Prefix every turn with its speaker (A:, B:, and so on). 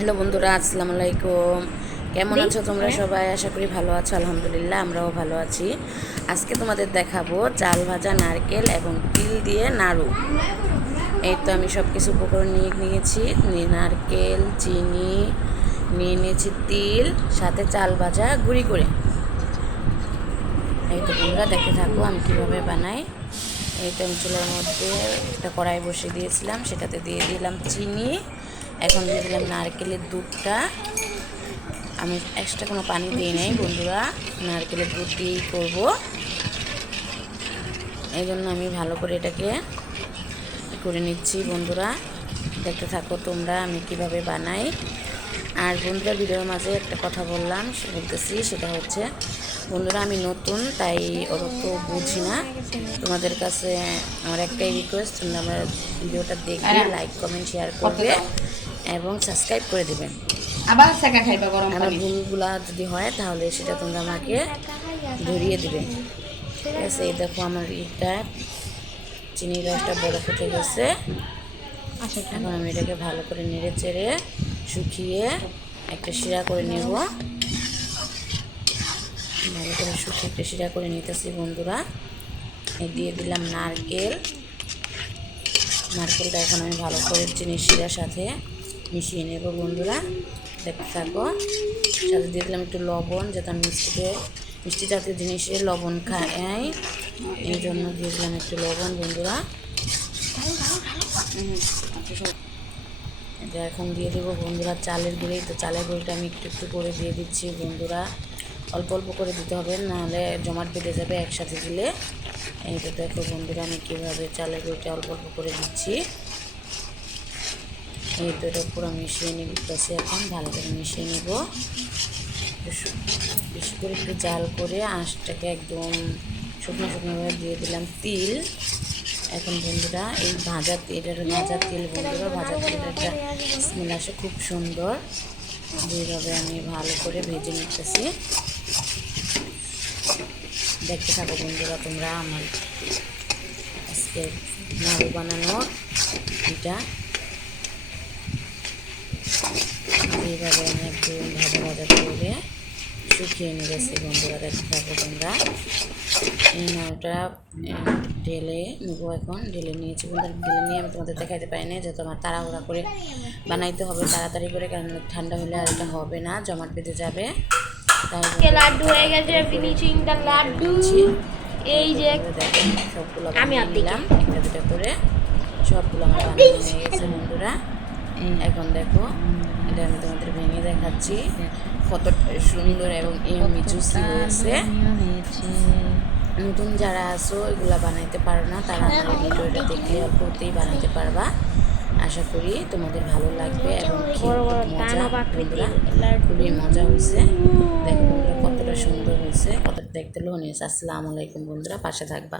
A: Hello বন্ধুরা আসসালামু আলাইকুম। কেমন আছো তোমরা সবাই? আশা করি ভালো আছো আলহামদুলিল্লাহ আমরাও ভালো আছি। আজকে তোমাদের দেখাবো চাল ভাজা নারকেল এবং তিল দিয়ে নাড়ু। এই তো আমি সব কিছু উপকরণ নিয়ে নিয়েছি। নিয়ে নারকেল চিনি নিয়ে নিয়েছি তিল সাথে চাল ভাজা গুঁড়ি করে। এই তো তোমরা দেখে থাকো আমি কীভাবে বানাই। এই তো আমি চুলার মধ্যে একটা কড়াই বসিয়ে দিয়েছিলাম সেটাতে দিয়ে দিলাম চিনি। এখন দিয়ে দিলাম নারকেলের দুধটা। আমি এক্সট্রা কোনো পানি দিই নাই, বন্ধুরা। নারকেলের দুধ দিয়েই করব। এই জন্য আমি ভালো করে এটাকে করে নিচ্ছি, বন্ধুরা। দেখতে থাকো তোমরা আমি কীভাবে বানাই। আর বন্ধুরা, ভিডিওর মাঝে একটা কথা বললাম, বলতেছি, সেটা হচ্ছে বন্ধুরা আমি নতুন তাই অত বুঝি না। তোমাদের কাছে আমার একটাই রিকোয়েস্ট তোমরা আমার ভিডিওটা দেখবে লাইক কমেন্ট শেয়ার করবে এবং সাবস্ক্রাইব করে দেবেন
B: আবার সেকা খাইবা গরম
A: আমার
B: পানি।
A: ভুলগুলা যদি হয় তাহলে সেটা তোমরা আমাকে ধরিয়ে দিবে। ঠিক আছে এই দেখো আমার এটা চিনির রসটা বড় ফুটে গেছে।
B: আচ্ছা
A: এখন আমি এটাকে ভালো করে নেড়ে চেড়ে শুকিয়ে একটা শিরা করে নেব। ভালো করে শুকিয়ে শিরা করে নিতেছি বন্ধুরা। দিয়ে দিলাম নারকেল। নারকেলটা এখন আমি ভালো করে চিনির শিরার সাথে মিশিয়ে নেব বন্ধুরা। দেখতে থাকো। সাথে দিয়ে দিলাম একটু লবণ যাতে আমি মিষ্টিতে, মিষ্টি জাতীয় জিনিসে লবণ খাই। এই জন্য দিয়ে দিলাম একটু লবণ বন্ধুরা। এখন দিয়ে দেবো বন্ধুরা চালের গুঁড়ি। তো চালের গুঁড়িটা আমি একটু একটু করে দিয়ে দিচ্ছি বন্ধুরা। অল্প অল্প করে দিতে হবে, নাহলে জমাট বেঁধে যাবে একসাথে দিলে। এইটা দেখো বন্ধুরা, আমি কীভাবে চালের গুঁড়িটা অল্প অল্প করে দিচ্ছি। এই তো এটা পুরো মিশিয়ে নিতেছি এখন ভালো করে মিশিয়ে নেব। বেশ- করে একটু জাল করে আঁশটাকে একদম শুকনো শুকনোভাবে দিয়ে দিলাম তিল। এখন বন্ধুরা, এই ভাজা তেল এটা ভাজা তেল বন্ধুরা, ভাজা তেলের একটা স্মেল আসে, খুব সুন্দর। যেভাবে আমি ভালো করে ভেজে নিতেছি। দেখতে থাকো বন্ধুরা তোমরা আমার আজকে নাড়ু বানানো এটা। এইভাবে আমি একটু ভাজা ভাজা করে শুকিয়ে নিয়েছি বন্ধুরা, দেখতে থাকো তোমরা। এই নাড়ুটা ঢেলে নেব এখন, ঢেলে নিয়েছি বন্ধুরা। ঢেলে নিয়ে আমি তোমাদের দেখাইতে পারি না যেহেতু আমার তাড়াহুড়া করে বানাইতে হবে তাড়াতাড়ি করে, কারণ ঠান্ডা হলে আর এটা হবে না, জমাট বেঁধে যাবে।
C: লাড্ডু হয়ে গেছে ফিনিশিং দ্য লাড্ডু। এই যে
A: সবগুলো
C: আমি অর্ধেক
A: একটা দুটো করে। সবগুলো আমার নিয়ে গেছে বন্ধুরা। এখন দেখো এটা আমি তোমাদের ভেঙে দেখাচ্ছি। কতটা সুন্দর এবং এমনি জুসি হয়েছে। নতুন যারা আসো এগুলা বানাইতে পারো না তারা আমার এই ভিডিওটা দেখলে অল্পতেই বানাতে পারবা। আশা করি তোমাদের ভালো লাগবে এবং খুবই মজা হয়েছে। দেখো কতটা সুন্দর হয়েছে। কতটা দেখতে লোন হয়েছে আসসালামু আলাইকুম বন্ধুরা পাশে থাকবা।